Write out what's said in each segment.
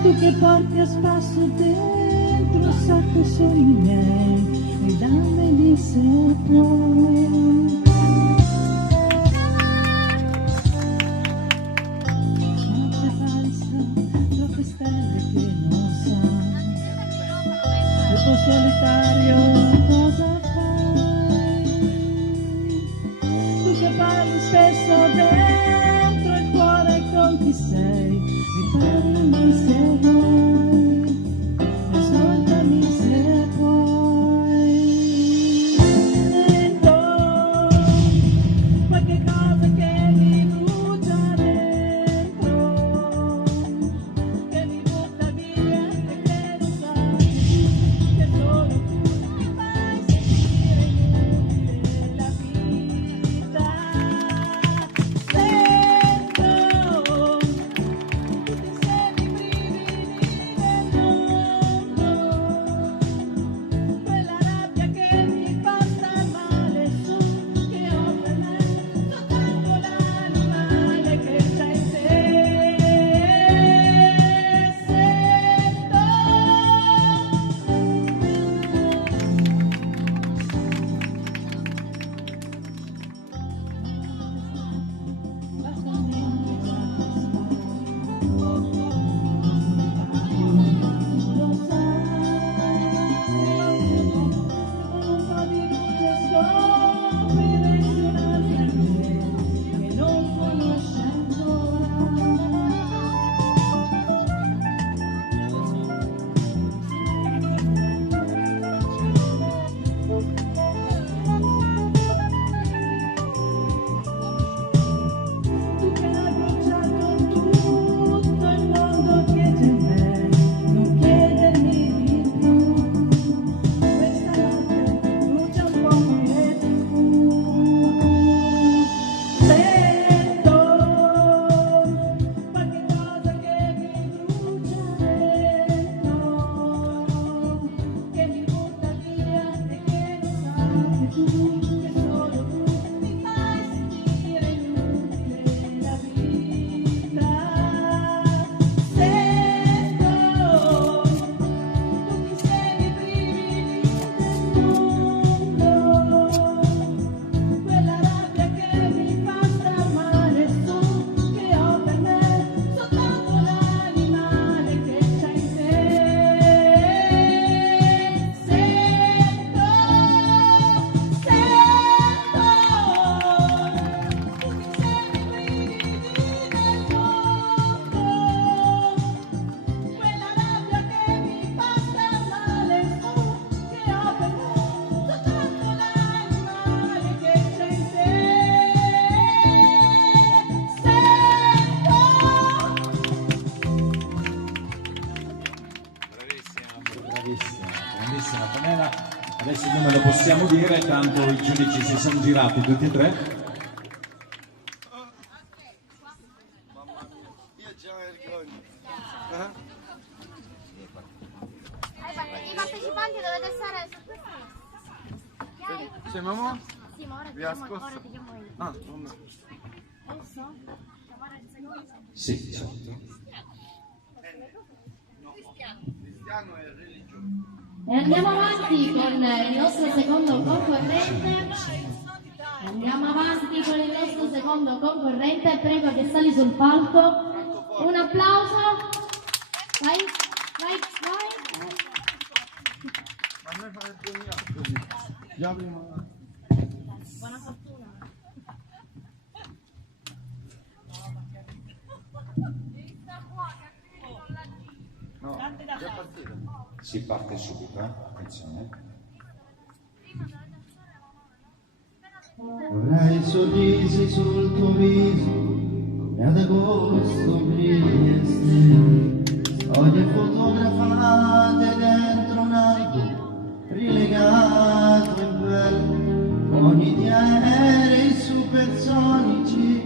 Tu che porti a spasso dentro un sacco sogni miei, ridammeli se puoi. Notte falsa, troppe stelle che non sai, dopo solitario cosa fai? Tu che parli spesso dentro il cuore con chi sei, riparlami se vuoi, ascoltami se puoi. Sento qualche cosa che mi brucia dentro, che mi butta via e che non sai che solo tu mi fai sentire inutile la vita. Sento tutti insieme i brividi del mondo, quella rabbia che mi fa star male su, che ho per me soltanto l'animale che c'è in te. Tu che hai bruciato tutto il mondo, chiedi a me, non chiedermi di più. Questa notte brucia un po' come tu. Sento qualche cosa che mi brucia dentro, che mi butta via e che non sai che tu, che solo tu mi fai sentire inutile la vita. Sento tutti insieme i brividi del mondo, quella rabbia che mi fa star male su, che ho per me soltanto l'animale che c'è in te. Sento tutti insieme i brividi del mondo, quella rabbia che mi fa star male su, che ho per me soltanto l'animale che c'è in te. Bravissima, grandissima Pamela. Adesso come lo possiamo dire, tanto i giudici si sono girati tutti e tre. Io già mi ricordo. I partecipanti dovete stare su questo. C'è mamma? Sì, ma ora Vi ha ti scossa? chiamo io. Ah, vabbè. Adesso? Chiamare il secondo. Sì, certo. Cristiano è religioso. E andiamo avanti con il nostro secondo concorrente. Andiamo avanti con il nostro secondo concorrente. Prego che sali sul palco. Un applauso. Vai, vai, vai. Ma noi fare il 2000 così. Già prima. Buona fortuna. No, già partito. Si parte subito, attenzione. Avrai sorrisi sul tuo viso, come ad agosto briglie e stelle, storie fotografate dentro un album, rilegato in pelle, ogni di aerei supersonici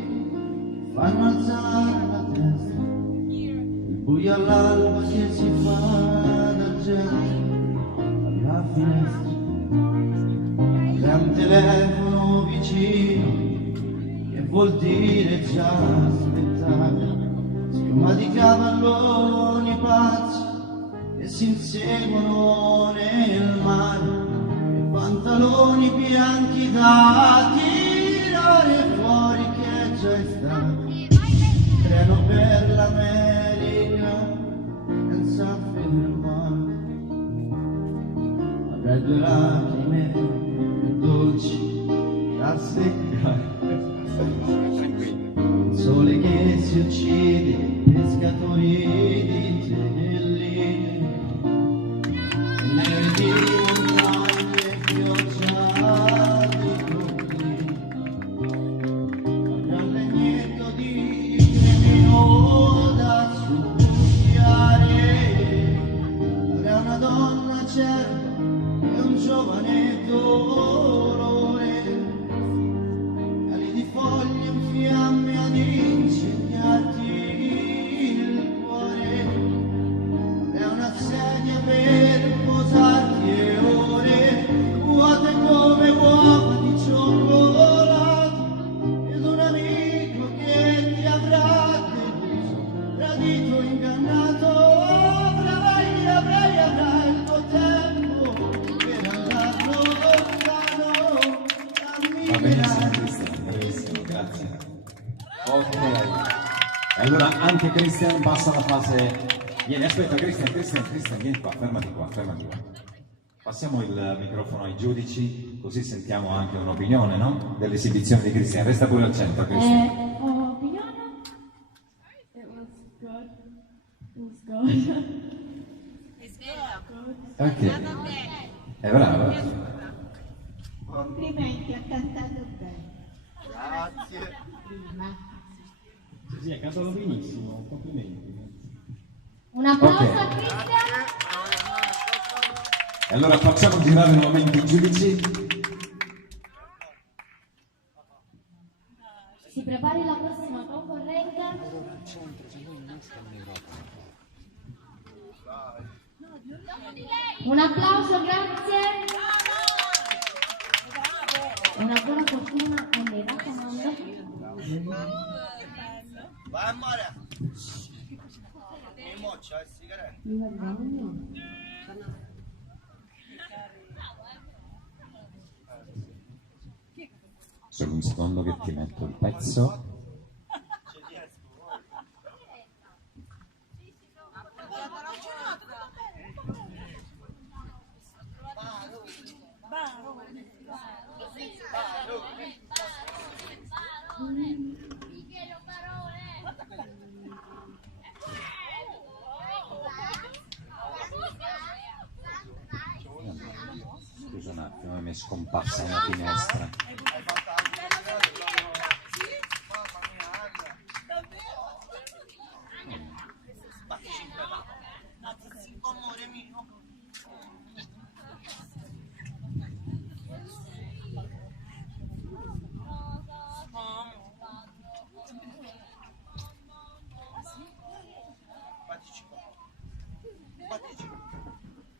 fanno alzare la testa, il buio all'alba che si fa d'argento alla finestra. C'è un telefono vicino che vuol dire già aspettare, ma di cavalloni pazzi che si inseguono nel mare, e pantaloni bianchi da tirare fuori che già è stato. Treno per l'America senza fermare, avrai due lacrime più dolci da seccare. Il sole che si uccide, pescatori di gelline, neve di montagne, pioggia di colline, avrà legnetto di cremino da studiare, avrà una donna certa e un giovane dolore, ali di foglie in fiamme ad incendiarti il cuore, è una sedia per posarti e ore vuote come uova di cioccolato, ed un amico che ti avrà deluso, tradito, ingannato. Avrai il tuo tempo per andare lontano. Va benissimo Cristian, benissimo, grazie. Ok, allora anche Cristian passa alla fase. Vieni, aspetta Cristian, vieni qua, fermati qua. Passiamo il microfono ai giudici, così sentiamo anche un'opinione, no? Dell'esibizione di Cristian. Resta pure al centro, Cristian. Opinione? It was good. It was good. Ok, è bravo. Complimenti, ha cantato bene. Grazie. Sì, ha cantato benissimo, complimenti. Un applauso Ok. a Cristian. E allora facciamo girare nuovamente i giudici. Si prepari la prossima concorrente. Un applauso, grazie. Una buona fortuna a me, raccomando. Vai amore. Mi moccia il sigaretto. Solo un secondo che ti metto il pezzo. Scusa un attimo, mi è scomparsa una finestra. Amore mio.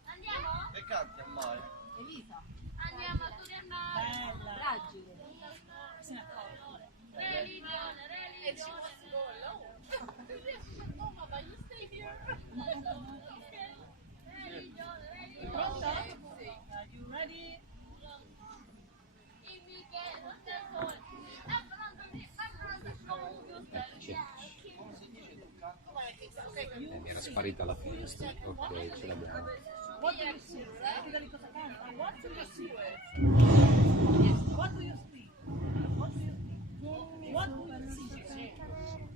Andiamo? E canti a mare. Andiamo a tornare. Fragile. Religione. No, ma you stay here. Religione. Pronto? Are you ready? Mi era sparita la finestra. Ok, ce l'abbiamo. What do you see? Everybody cosa canta. What do you see? What do you see? What do you see? What do you see?